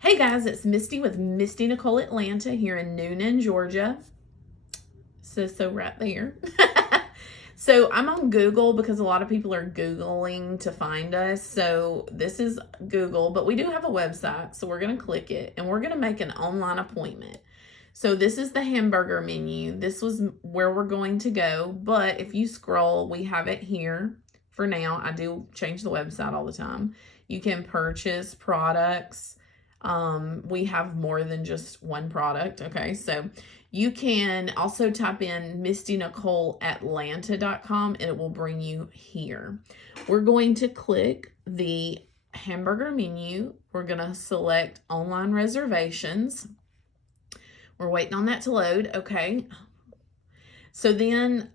Hey guys, it's Misty with Misty Nicole Atlanta here in Noonan, Georgia. So right there. So I'm on Google because a lot of people are Googling to find us. So this is Google, but we do have a website. So we're going to click it and we're going to make an online appointment. So this is the hamburger menu. This was where we're going to go. But if you scroll, we have it here for now. I do change the website all the time. You can purchase products. We have more than just one product. Okay, so you can also type in MistyNicoleAtlanta.com and it will bring you here. We're going to click the hamburger menu. We're going to select online reservations. We're waiting on that to load. Okay. So then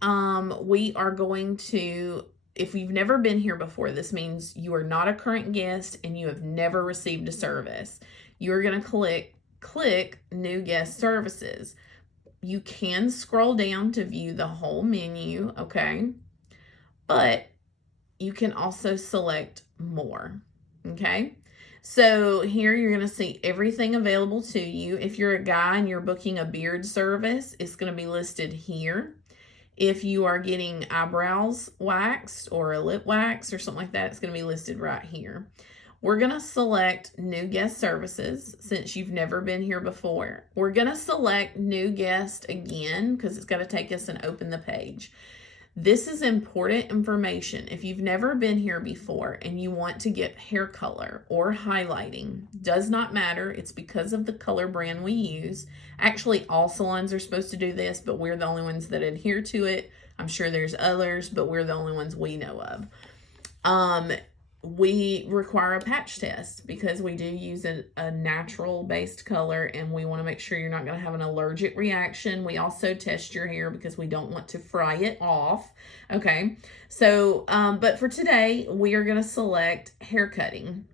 we are going to, if you've never been here before, this means you are not a current guest and you have never received a service. You're going to click New Guest Services. You can scroll down to view the whole menu, okay? But you can also select more, okay? So here you're going to see everything available to you. If you're a guy and you're booking a beard service, it's going to be listed here. If you are getting eyebrows waxed or a lip wax or something like that, it's going to be listed right here. We're going to select New Guest Services since you've never been here before. We're going to select New Guest again because it's got to take us and open the page. This is important information. If you've never been here before and you want to get hair color or highlighting, does not matter. It's because of the color brand we use. Actually, all salons are supposed to do this, but we're the only ones that adhere to it. I'm sure there's others, but we're the only ones we know of. We require a patch test because we do use a natural-based color and we want to make sure you're not going to have an allergic reaction. We also test your hair because we don't want to fry it off. Okay, so, but for today, we are going to select hair cutting.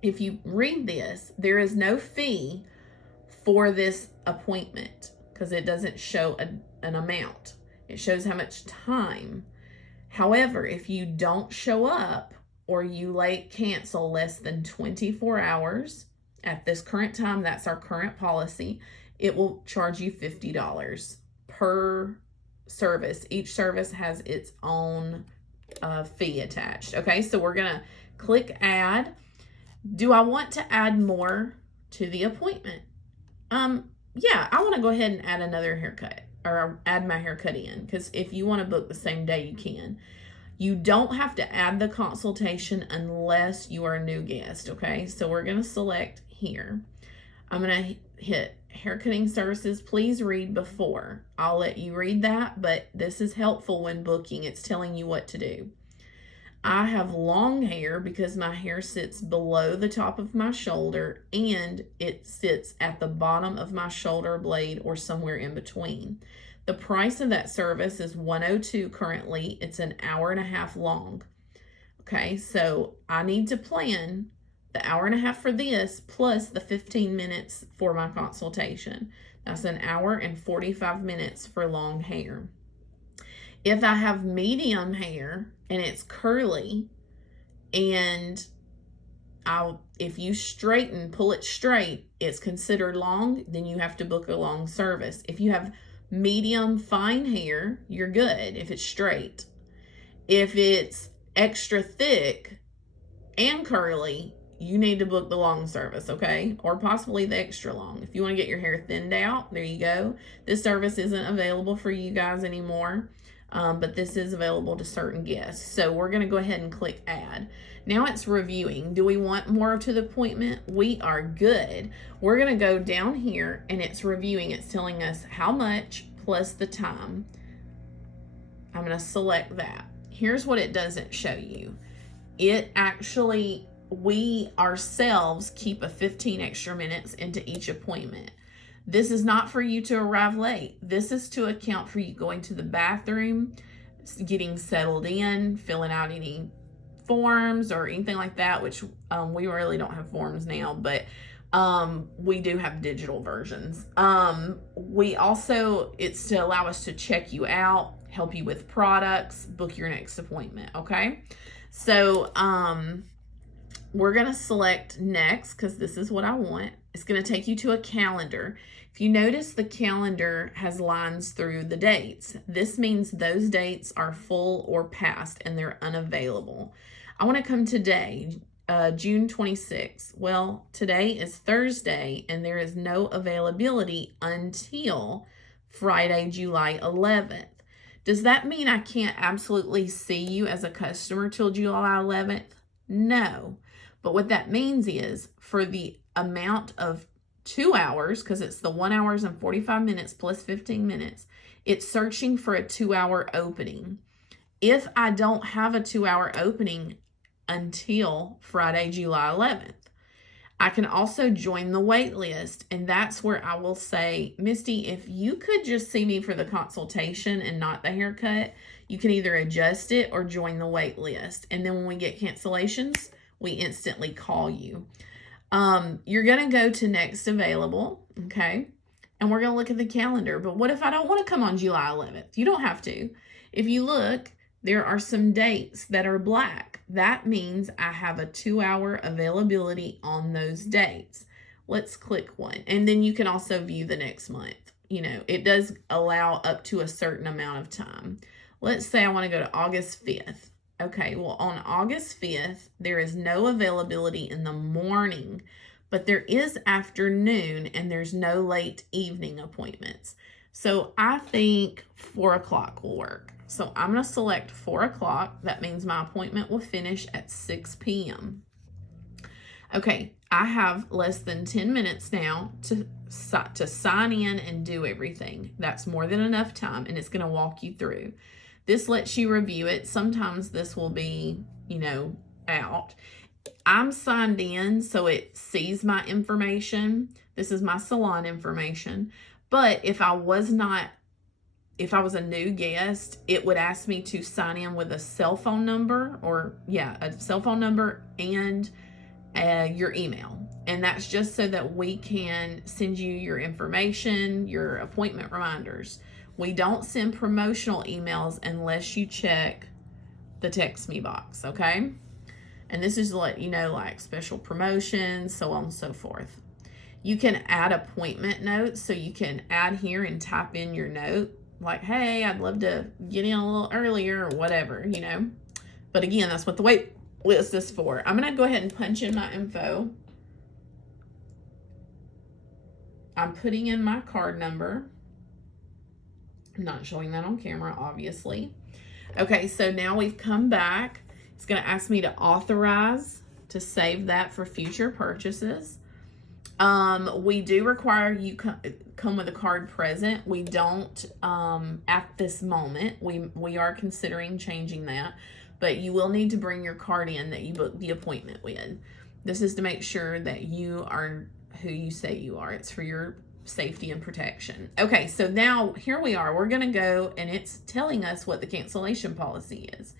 If you read this, there is no fee for this appointment because it doesn't show an amount. It shows how much time. However, if you don't show up, or you late cancel less than 24 hours at this current time, that's our current policy, it will charge you $50 per service. Each service has its own fee attached. Okay, so we're going to click add. Do I want to add more to the appointment? Yeah, I want to go ahead and add another haircut or add my haircut in because if you want to book the same day, you can. You don't have to add the consultation unless you are a new guest, okay? So we're going to select here. I'm going to hit haircutting services. Please read before. I'll let you read that, but this is helpful when booking. It's telling you what to do. I have long hair because my hair sits below the top of my shoulder and it sits at the bottom of my shoulder blade or somewhere in between. The price of that service is $102 currently. It's an hour and a half long. Okay, so I need to plan the hour and a half for this plus the 15 minutes for my consultation. That's an hour and 45 minutes for long hair. If I have medium hair and it's curly and if you pull it straight, it's considered long, then you have to book a long service. If you have medium fine hair, you're good if it's straight. If it's extra thick and curly, you need to book the long service, okay? Or possibly the extra long. If you want to get your hair thinned out, there you go. This service isn't available for you guys anymore, but this is available to certain guests. So we're going to go ahead and click add. Now it's reviewing. Do we want more to the appointment? We are good. We're going to go down here and it's reviewing. It's telling us how much plus the time. I'm going to select that. Here's what it doesn't show you. It actually, we ourselves keep a 15 extra minutes into each appointment. This is not for you to arrive late. This is to account for you going to the bathroom, getting settled in, filling out any forms or anything like that, which we really don't have forms now, but we do have digital versions. We also, it's to allow us to check you out, help you with products, book your next appointment, okay? So we're going to select next because this is what I want. It's going to take you to a calendar. If you notice, the calendar has lines through the dates. This means those dates are full or past and they're unavailable. I want to come today, June 26th. Well, today is Thursday and there is no availability until Friday, July 11th. Does that mean I can't absolutely see you as a customer till July 11th? No. But what that means is for the amount of 2 hours, because it's the 1 hour and 45 minutes plus 15 minutes, it's searching for a 2-hour opening. If I don't have a 2-hour opening until Friday, July 11th, I can also join the wait list, and that's where I will say, Misty, if you could just see me for the consultation and not the haircut, you can either adjust it or join the wait list. And then when we get cancellations, we instantly call you. You're going to go to next available, okay? And we're going to look at the calendar. But what if I don't want to come on July 11th? You don't have to. If you look, there are some dates that are black. That means I have a 2-hour availability on those dates. Let's click one. And then you can also view the next month. You know, it does allow up to a certain amount of time. Let's say I want to go to August 5th. Okay, well, on August 5th, there is no availability in the morning, but there is afternoon and there's no late evening appointments. So I think 4 o'clock will work. So I'm going to select 4 o'clock. That means my appointment will finish at 6 p.m. Okay, I have less than 10 minutes now to sign in and do everything. That's more than enough time, and it's going to walk you through. This lets you review it. Sometimes this will be, out. I'm signed in, so it sees my information. This is my salon information. But if I was a new guest, it would ask me to sign in with a cell phone number a cell phone number and your email. And that's just so that we can send you your information, your appointment reminders. We don't send promotional emails unless you check the text me box, okay? And this is to let you know, like special promotions, so on and so forth. You can add appointment notes, so you can add here and type in your note, like, hey, I'd love to get in a little earlier or whatever, But again, that's what the wait list is for. I'm going to go ahead and punch in my info. I'm putting in my card number. I'm not showing that on camera, obviously. Okay, so now we've come back. It's going to ask me to authorize to save that for future purchases. We do require you come with a card present. We don't at this moment. We are considering changing that, but you will need to bring your card in that you booked the appointment with. This is to make sure that you are who you say you are. It's for your safety and protection. Okay, so now here we are. We're going to go, and it's telling us what the cancellation policy is.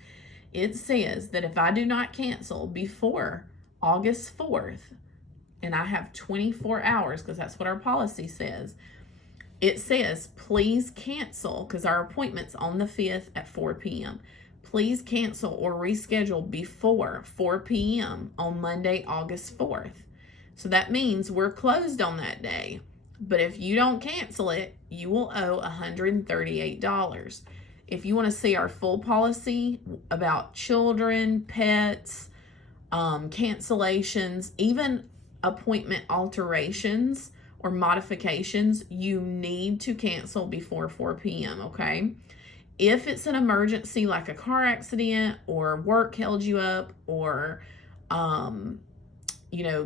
It says that if I do not cancel before August 4th, and I have 24 hours because that's what our policy says, it says, please cancel, because our appointment's on the 5th at 4 p.m. Please cancel or reschedule before 4 p.m. on Monday, August 4th. So that means we're closed on that day. But if you don't cancel it, you will owe $138. If you want to see our full policy about children, pets, cancellations, even appointment alterations or modifications, you need to cancel before 4 p.m., okay? If it's an emergency like a car accident or work held you up or,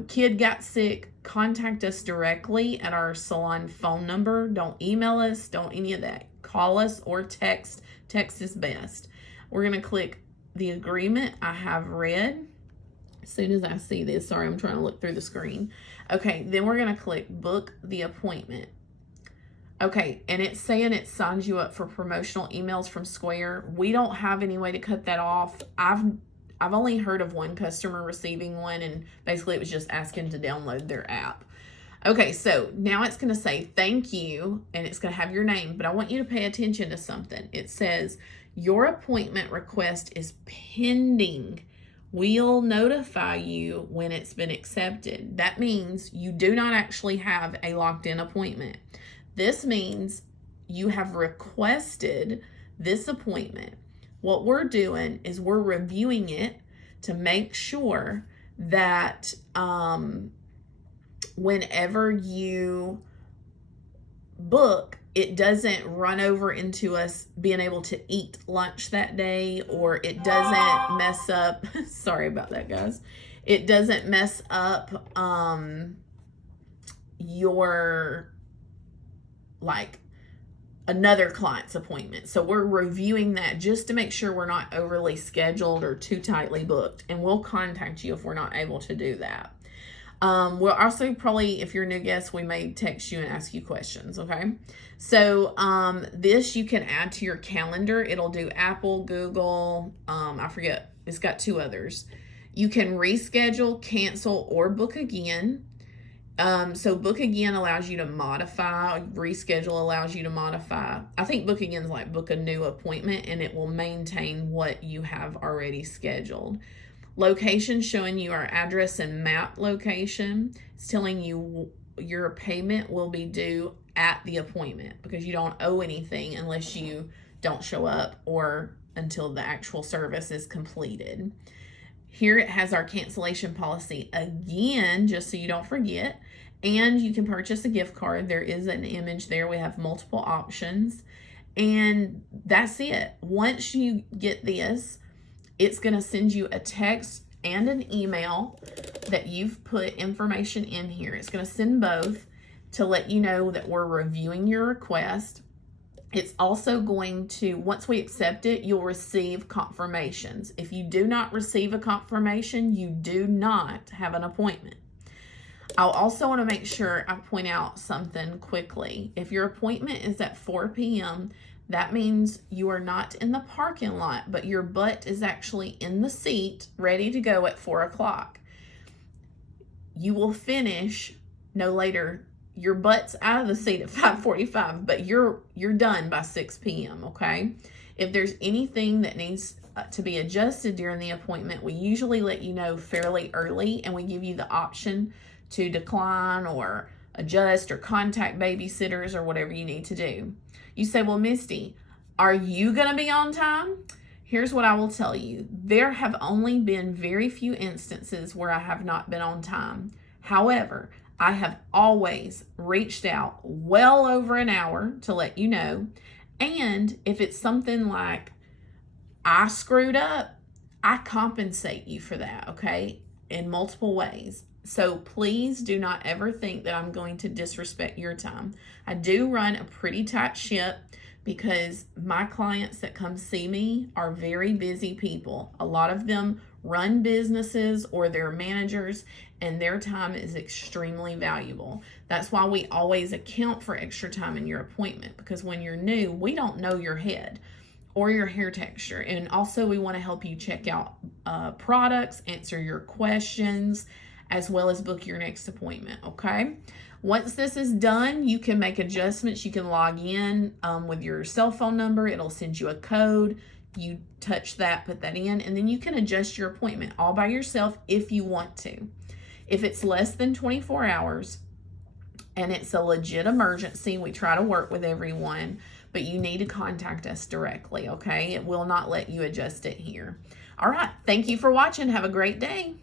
kid got sick, contact us directly at our salon phone number. Don't email us. Don't any of that. Call us or text. Text is best. We're going to click the agreement I have read. As soon as I see this, sorry, I'm trying to look through the screen. Okay, then we're going to click book the appointment. Okay, and it's saying it signs you up for promotional emails from Square. We don't have any way to cut that off. I've only heard of one customer receiving one, and basically it was just asking to download their app. Okay, so now it's going to say thank you, and it's going to have your name, but I want you to pay attention to something. It says your appointment request is pending. we'll notify you when it's been accepted. That means you do not actually have a locked-in appointment. This means you have requested this appointment. What we're doing is we're reviewing it to make sure that whenever you book, it doesn't run over into us being able to eat lunch that day, or it doesn't mess up. Sorry about that, guys. It doesn't mess up your, like, another client's appointment. So we're reviewing that just to make sure we're not overly scheduled or too tightly booked, and we'll contact you if we're not able to do that. We'll also probably, if you're a new guest, we may text you and ask you questions, okay? So this you can add to your calendar. It'll do Apple, Google, I forget, it's got 2 others. You can reschedule, cancel, or book again. So book again allows you to modify, reschedule allows you to modify. I think book again is like book a new appointment, and it will maintain what you have already scheduled. Location, showing you our address and map location. It's telling you your payment will be due at the appointment, because you don't owe anything unless you don't show up or until the actual service is completed. Here it has our cancellation policy again, just so you don't forget. And you can purchase a gift card. There is an image there. We have multiple options. And that's it. Once you get this, it's going to send you a text and an email that you've put information in here. It's going to send both to let you know that we're reviewing your request. It's also going to, once we accept it, you'll receive confirmations. If you do not receive a confirmation, you do not have an appointment. I'll also want to make sure I point out something quickly. If your appointment is at 4 p.m., that means you are not in the parking lot, but your butt is actually in the seat, ready to go at 4 o'clock. You will finish no later. Your butt's out of the seat at 5:45, but you're done by 6 p.m., okay? If there's anything that needs to be adjusted during the appointment, we usually let you know fairly early, and we give you the option to decline or adjust or contact babysitters or whatever you need to do. You say, well, Misty, are you going to be on time? Here's what I will tell you. There have only been very few instances where I have not been on time. However, I have always reached out well over an hour to let you know. And if it's something like I screwed up, I compensate you for that, okay, in multiple ways. So please do not ever think that I'm going to disrespect your time. I do run a pretty tight ship because my clients that come see me are very busy people. A lot of them run businesses or they're managers, and their time is extremely valuable. That's why we always account for extra time in your appointment, because when you're new, we don't know your head or your hair texture. And also we want to help you check out products, answer your questions, as well as book your next appointment, okay? Once this is done, you can make adjustments. You can log in with your cell phone number. It'll send you a code. You touch that, put that in, and then you can adjust your appointment all by yourself if you want to. If it's less than 24 hours and it's a legit emergency, we try to work with everyone, but you need to contact us directly, okay? It will not let you adjust it here. All right, thank you for watching. Have a great day.